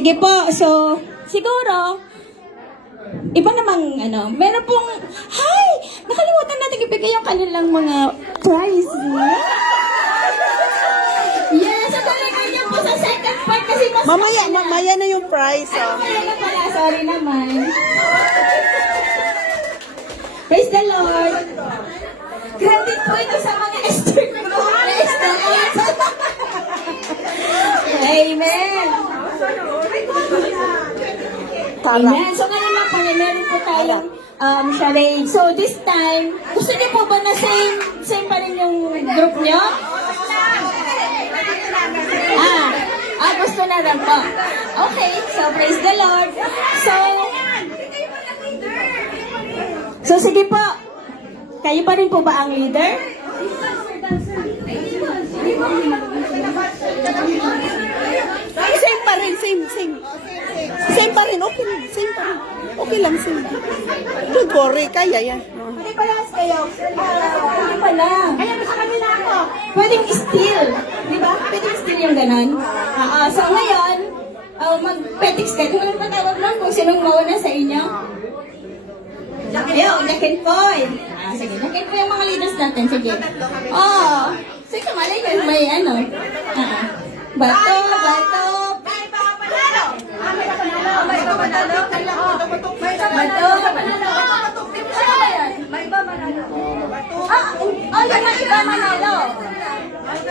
Sige po, so, siguro, iba namang, meron pong, hi! Nakalimutan natin ibigay yung kanilang mga prize. Yes, so talaga niya po sa second part kasi mas... Mamaya na yung prize, oh. Mamaya na pala, sorry naman. Praise the Lord. Granted po ito sa mga Esther na po. Praise the Lord. Amen. Amen. So ngayon lang po, meron po tayong charade. So this time, gusto niyo po ba na same pa rin yung group niyo? Gusto na rin po. Okay, so praise the Lord. So sige po. Kayo pa rin po ba ang leader? Same pa rin, same. Same pa rin, okay lang, same pa rin. Okay lang, same. Don't worry, kaya yan. Hindi pa lang kayo. Hindi pa lang. Kaya sa kanila ako. Pwedeng steal. Di ba? Pwedeng steal yung ganon. So ngayon, mag-petix ka. Kung patawag lang kung sinong mauna sa inyo. Ayun, nakin po. Sige, nakin po yung mga leaders natin. Sige. Sige, malay ko may bato. Yan ang iba manalo.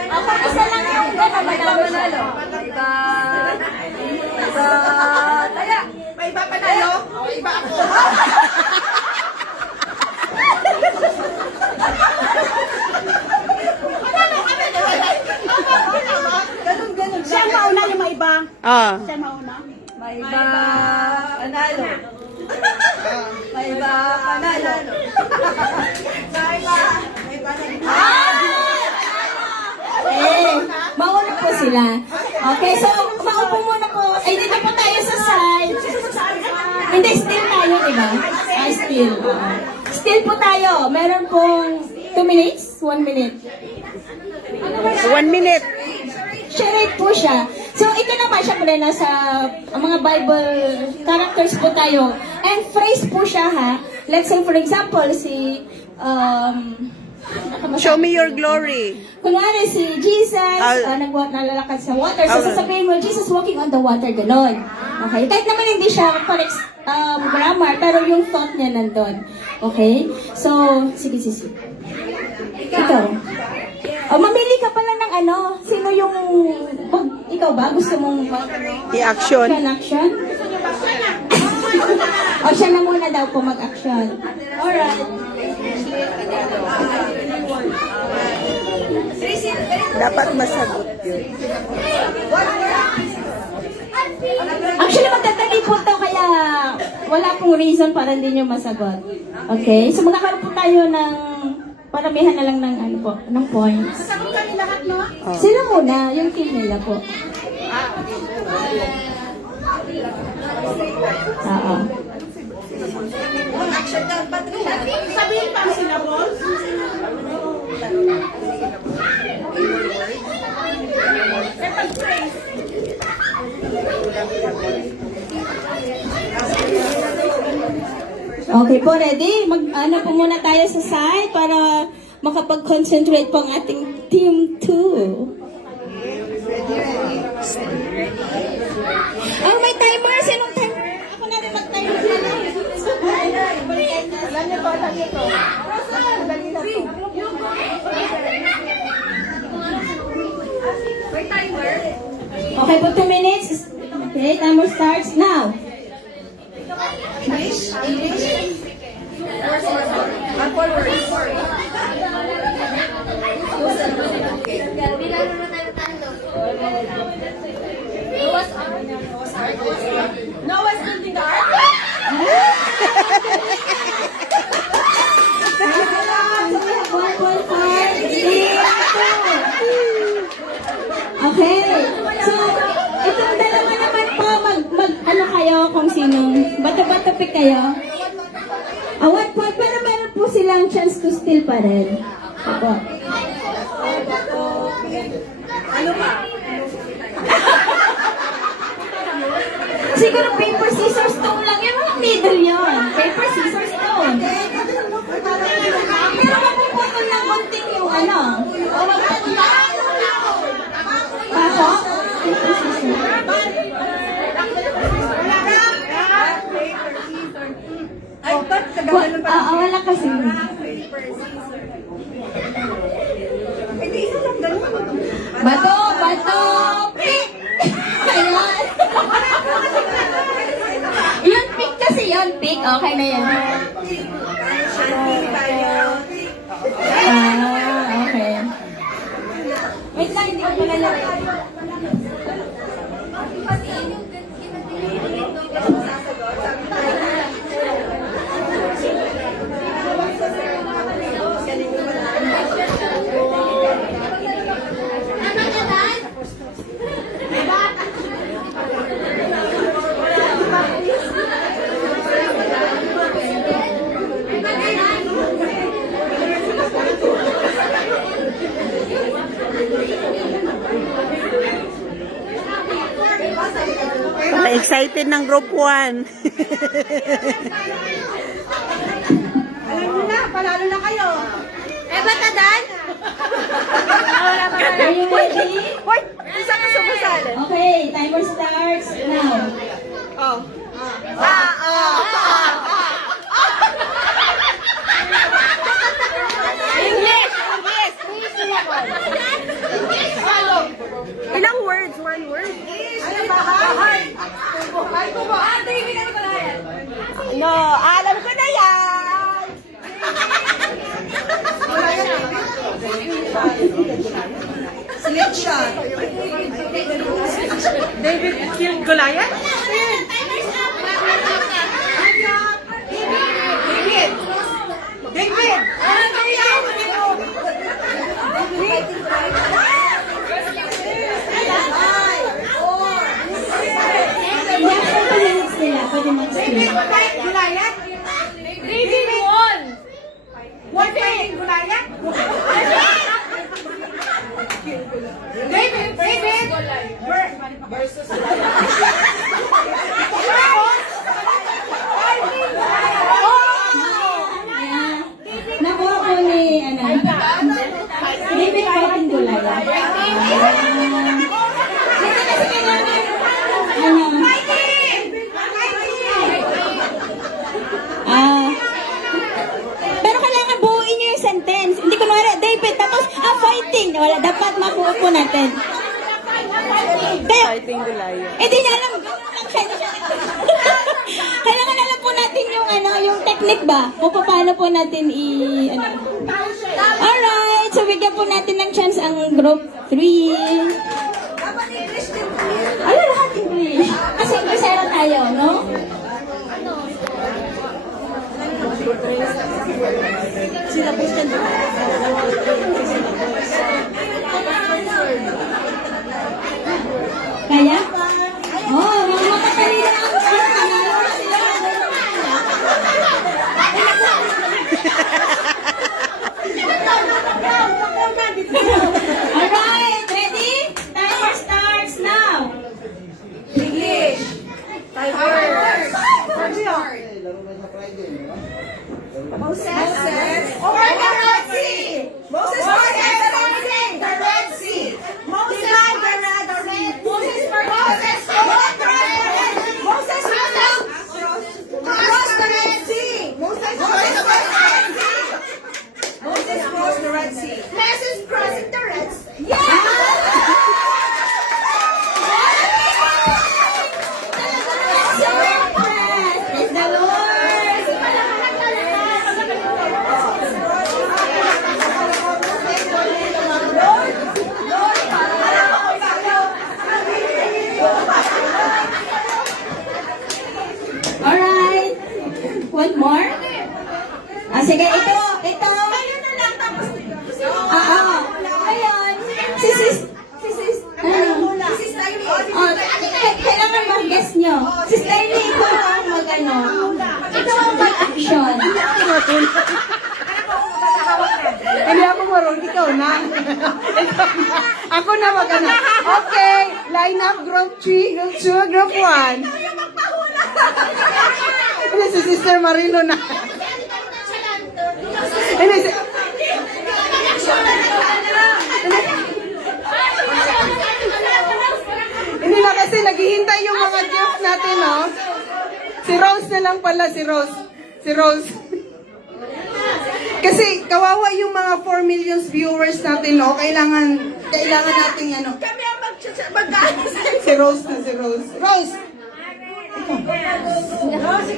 Ako, isa lang yung gano'n manalo. May iba panalo? Iba ako. Ganun. Siya mauna yung may iba. Siya mauna. May iba panalo. May iba panalo. Mauna po sila. Okay, so maupo muna po. Ay, dito po tayo sa side. Hindi, still tayo, diba? Still. Still po tayo. Meron pong 2 minutes? 1 minute? 1 minute. Charade po siya. So, ito naman, syempre, nasa mga Bible characters po tayo. And phrase po siya, ha? Let's say, for example, si... Show me your glory. Kunwari si Jesus, nalalakad sa water. So, sasabihin mo, Jesus walking on the water, ganon. Okay? Kahit naman hindi siya correct grammar, pero yung thought niya nandun. Okay? So, sige. Ito. Mamili ka pala ng sino yung, ikaw ba? Gusto mong I-action. action? Siya na muna daw po mag-action. Alright. Dapat masagot yun. Actually, magdadali po to kaya wala pong reason para hindi nyo masagot. Okay? So, magkakaroon po tayo ng paramihan na lang ng points. Sagot kami lahat, no? Sila muna, yung team nila po. Oo. Action down, Patricia. Sabihin pa sila, boss. Okay po, ready? Po muna tayo sa side para makapag-concentrate po ang ating team 2. May timer. Sinong timer? Ako na rin mag-timer. Alam niyo ba, dali ko. Dali na to. May timer. Okay po, 2 minutes. Okay, timer starts now. English? Noah's building the ark? Okay. So, itong dalawa naman po, kayo kung sinong, bato-bato pick kayo. 1 point, pero meron po silang chance to steal pa rin. Opo. Ano pa? Siguro paper, scissors, stone lang. Yung mga middle yun. Paper, scissors, stone. Pero mapuputol ng konting yung ano. Ako? Paper, scissors. Ay, ba't kagano'n pa? Wala kasi. Hindi, isa lang ganun. Bato, bato, pick! Ayan. Yun, pick kasi yun, pick. Okay na yan. Shanty tayo. Okay. Wait lang, hindi ko pala lagay. Excited ng group 1. Alam mo na, panalo na kayo. Ba't adan? Are you ready? Hoy, isa ka sumasali. Okay, timer starts now. Oh. English! Ilang words? One word? Ano ba? Bahay. Bahay ko ba? David, ano ba na yan? No, alam ko na yan. Slingshot. David killed Goliath? David! David! Ano yan? Hindi ako palinis nila. Pwede mag-screen. Goliath? David won! What fighting Goliath? David! David! Versus Ayan. Nakuha ko ni, ano, David fighting Goliath. Dito kasi kailangan, ano, pero kailangan buuin nyo yung sentence. Hindi ko David, tapos, fighting. Wala, dapat makuha po natin. Kaya, Fighting Goliath. di niya alam. Kailangan alam po natin yung, ano, yung technique ba? Kung paano po natin ano. Alright, so bigyan po natin ng chance ang group 3. Ano lahat English? Kasi Inglesera tayo, no? Sila po siya. Kaya? Oh, mga matatalino ang panalo na sila. Alright, ready? Timer starts now. English. Tigers. Moses. Over the Red Sea. Moses parted the Red Sea. Moses parted the Red Sea. Moses parted the Red Sea. Moses crossed the Red Sea. Moses crossed the Red Sea. Moses crossed the Red Sea. Moses crossing the Red Sea. Praise the Lord. Alright. One more? Sige, ito. Ayun. Kailangan mag-guess nyo. Si Styling, ikaw ang mag-ano. Ito ang mag-action. Hindi ako marunong, ikaw na. Ako na mag-ano. Okay, line up group 3, group 2, group 1. Hindi, si Sister Marino na. Hindi, hindi na kasi naghihintay yung mga gift natin, no? Si Rose na lang pala, si Rose. Si Rose. Kasi kawawa yung mga 4 million viewers natin, no? Kailangan nating ano. Kami ang mag-aalis. Si Rose na, si Rose. Rose!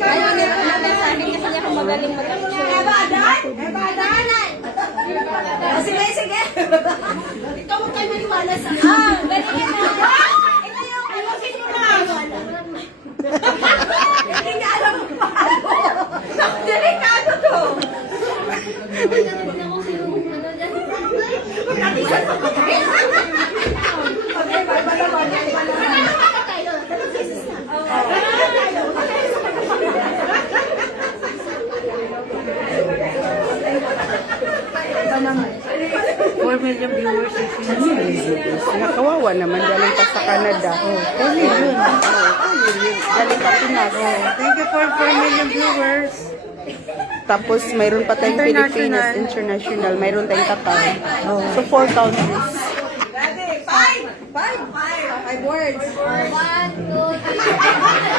Ayaw na po natin sa akin kasi niya kung magaling mag-action. Sige, sige. Ikaw huwag kayo maniwala sa Galing yan na. Ito yung ayusin mo na. Hindi niya alam kung paano. Delikado to. Natisan mo. Okay, bye. Nakawawa naman, galing pa sa Canada. Oh, 4 million. Galing pa Pinas. Thank you for 4 million viewers. Tapos mayroon pa tayong Pilipinas International, mayroon tayong Qatar. So 4 countries. Five words.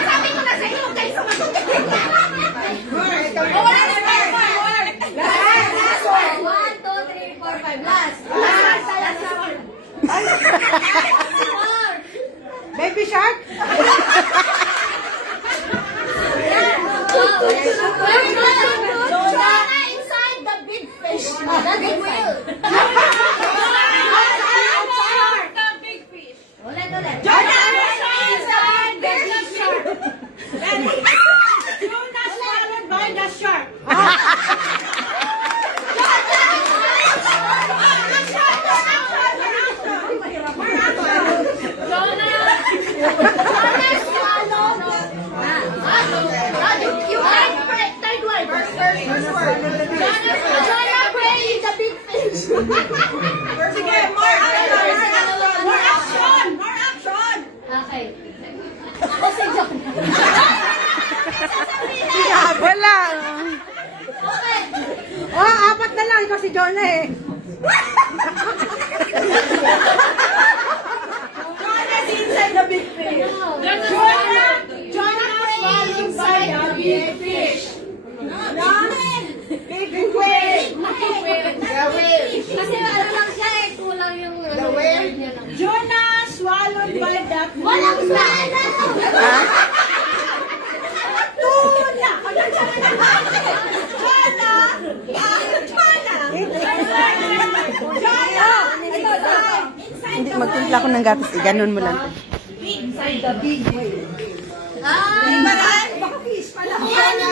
Sabi ko na sa iyo, huwag kayo sumagot. Wala na five word. Last word. 1, 2, 3, 4, 5. Last. Last word. Baby shark? Jonah inside the big fish. The big whale. The big fish. Ulit. Jonah inside the big shark. Jonah swallowed by the shark. You can pray. Third word. First word. Jonah pray the big fish. Sige, more action. More action. Okay. Ako si John. Wala! Okay. Oh, 4 na lang. Ikaw si Jonah eh. Jonah's inside the big fish. Jonah praying inside the big fish. Big whale. The whale. Kasi ano lang siya eh, kulang yung The whale. niya lang. Jonah swallowed by the Walang sana! tuna. Hindi, magtimpla ko ng gatas. Ganun mo lang. Baka fish pala. Yun na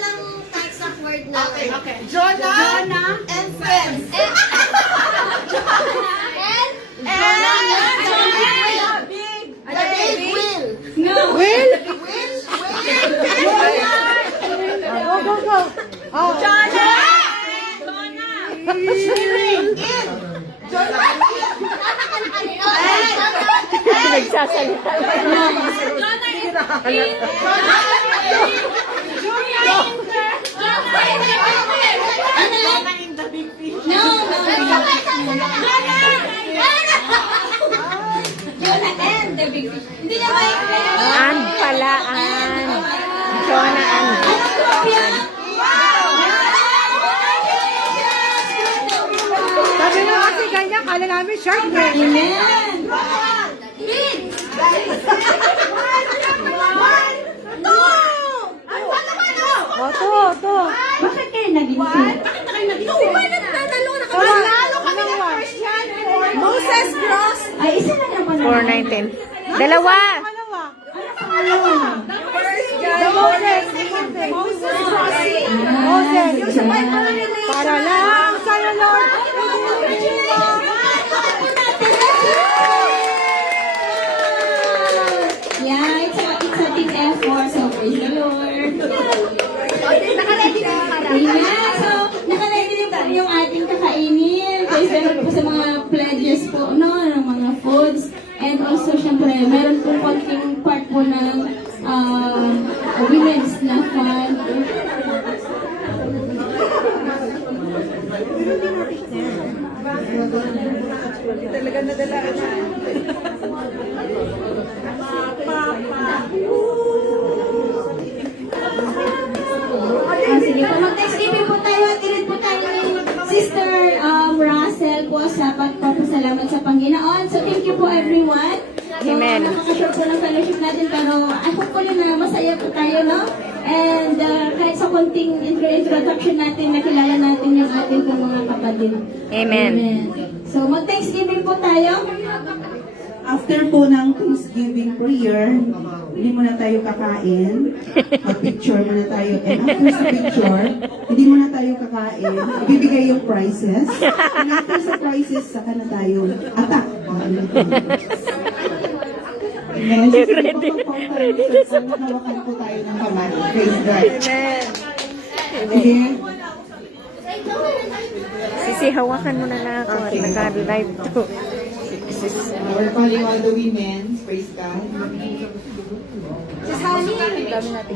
lang types of word na. Okay. Jonah and friends. The big wheel. Will? Go, go. Oh. Nagsasalita. Jonah and the big fish. Hindi na ba And pala, and. Jonah and. Sabi mo kasi ganyan, kala namin shark eh. Amen. To. Bakit kayo naging Moses Gross. Ay, isa na naman. 419. Dalawa. Moses. Para lang sa'yo, Lord. Yeah, it's a team effort. So, praise the Lord. Nakaready na yung Amen. So, nakalagay din po yung ating kakainin. Praise the Lord po sa mga pledges po, no? Ng mga foods. And also, syempre, meron po konting part po ng women's na fund. Talaga nadalaan na. Sige po, mag-thanksgiving po tayo at ilan po tayo ni Sister Russell po sa pagpapasalamat sa Panginoon. So thank you po everyone. So, Amen. Nakaka-short po ng fellowship natin pero I hope po na masaya po tayo, no? And kahit sa konting introduction natin, nakilala natin yung ating pong mga kapatid. Amen. So mag-thanksgiving po tayo. After po ng Thanksgiving prayer, hindi muna tayo kakain. Mag-picture muna tayo. And after sa picture, hindi muna tayo kakain. Ibibigay yung prizes. And after sa prizes, saka na tayo attack. Amen. Ready na sa pagkawakan po tayo ng kamay. Praise God. Amen. Sisihawakan mo na lang ako at naka-live to. We're calling all the women. Praise God.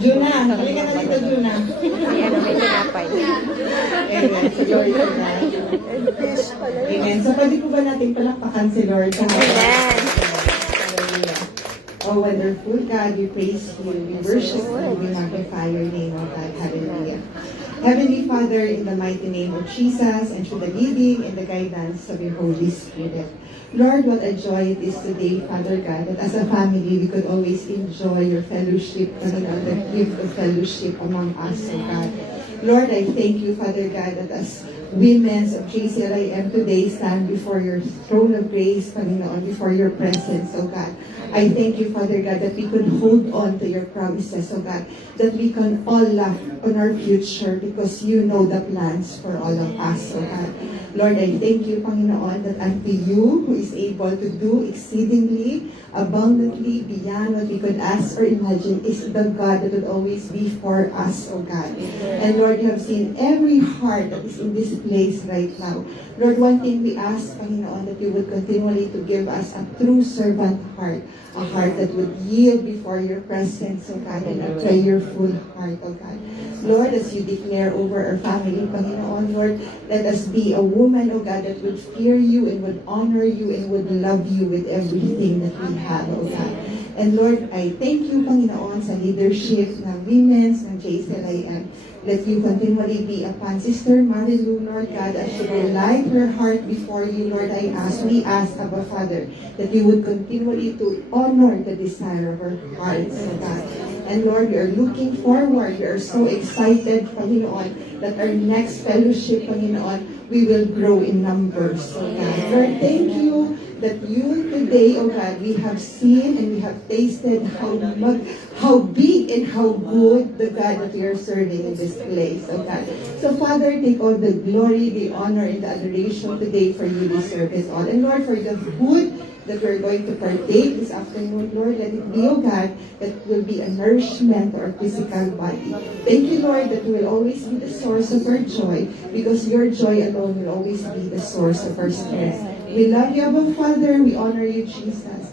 Juna, halika na dito, Juna. Ayan, may tinapay. Amen. So, glory to God. Amen. So, pwede po ba natin palakpakan si Lord? Amen. Hallelujah. Oh, wonderful God, we praise you, we worship you, we magnify your name, oh God. Hallelujah. Heavenly Father, in the mighty name of Jesus, and through the leading and the guidance of your Holy Spirit, Lord, what a joy it is today, Father God, that as a family, we could always enjoy your fellowship, Panginoon, the gift of fellowship among us, oh God. Lord, I thank you, Father God, that as women of JCLIM today stand before your throne of grace, Panginoon, before your presence, oh God. I thank you, Father God, that we could hold on to your promises, oh God, that we can all laugh on our future because you know the plans for all of us, oh God. Lord, I thank you, Panginoon, that unto you, who is able to do exceedingly, abundantly, beyond what we could ask or imagine, is the God that would always be for us, oh God. And Lord, you have seen every heart that is in this place right now. Lord, one thing we ask, Panginoon, that you would continually to give us a true servant heart, a heart that would yield before your presence, oh God, and a prayerful heart, oh God. Lord, as you declare over our family, Panginoon, Lord, let us be a woman, oh God, that would fear you and would honor you and would love you with everything that we have, oh God. And Lord, I thank you, Panginoon, sa leadership ng women's, ng JCLIM. Let you continually be upon Sister Marilu, Lord God, as she will light her heart before you, Lord. We ask, Abba Father, that you would continually to honor the desire of our hearts, oh God. And Lord, we are looking forward. We are so excited, Panginoon, that our next fellowship, Panginoon, we will grow in numbers, oh God. Lord, thank you that you today, oh God, we have seen and we have tasted how big and how good the God that we are serving in this place, oh God. So Father, take all the glory, the honor, and the adoration today for you deserve it all. And Lord, for the food that we're going to partake this afternoon, Lord, let it be, oh God, that will be a nourishment to our physical body. Thank you, Lord, that you will always be the source of our joy, because your joy alone will always be the source of our strength. We love you, Abba Father. We honor you, Jesus.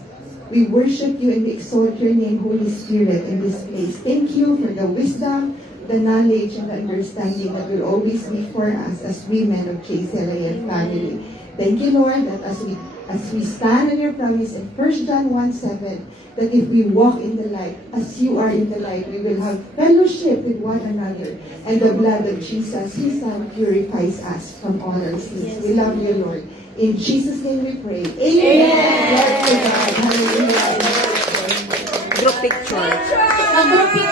We worship you and we exalt your name, Holy Spirit, in this place. Thank you for the wisdom, the knowledge, and the understanding that will always be for us as women of JCLIM family. Thank you, Lord, that as we stand on your promise in 1 John 1:7, that if we walk in the light, as you are in the light, we will have fellowship with one another. And the blood of Jesus, his Son, purifies us from all our sins. We love you, Lord. In Jesus' name we pray. Amen. Glory to God.